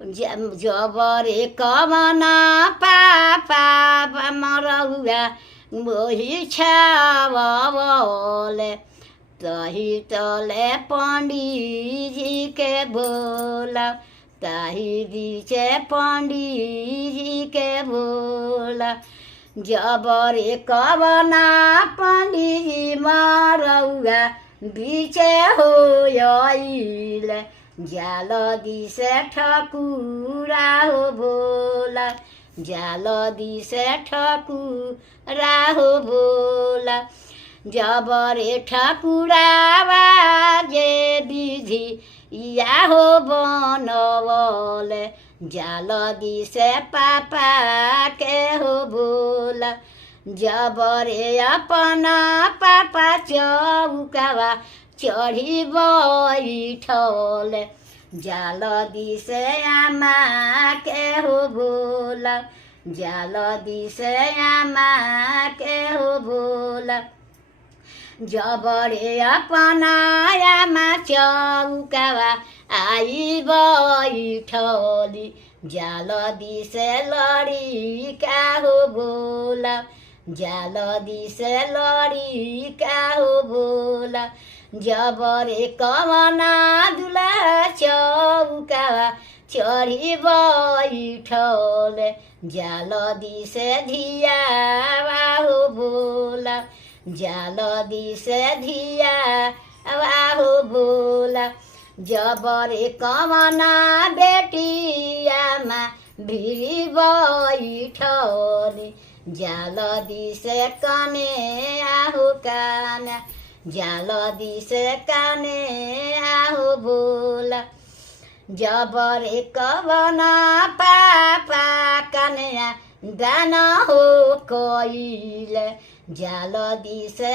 जबरे कमना पापा मरौआ मोही छावले तही तले पंडित जी के बोला ताही बीचे पंडित जी के बोला जबरे कवना पंडित जी मरौआ बीचे हो जाल दिसे ठकुरा हो बोला जाल दिसे ठकुरा हो बोला जबरे ठकुरा बाजे विधि या हो बनवले जाल दिसे पापा के हो बोला जबरे अपना पापा चौकावा चढ़ी बैठले जाल दिसे आमा के हो बोला जाल दिसे आमा के हो बोला जबरे अपना आमा चौकावा आई बैठली जाल दिसे लड़िका हो बोला जाल दिसे लड़िका हो बोला जबरे कवना दुला चौकावा चढ़ी बैठले जाल दिसे धियावा हो बोला जाल दिसे धियावा हो बोला जबरे कवना बेटियामा भिरी बैठली जाल दिसे कने आहु काना जाल दिसे काने आहु बोला जबरे कवना पापा कन्या दान हो कइले जाल दिसे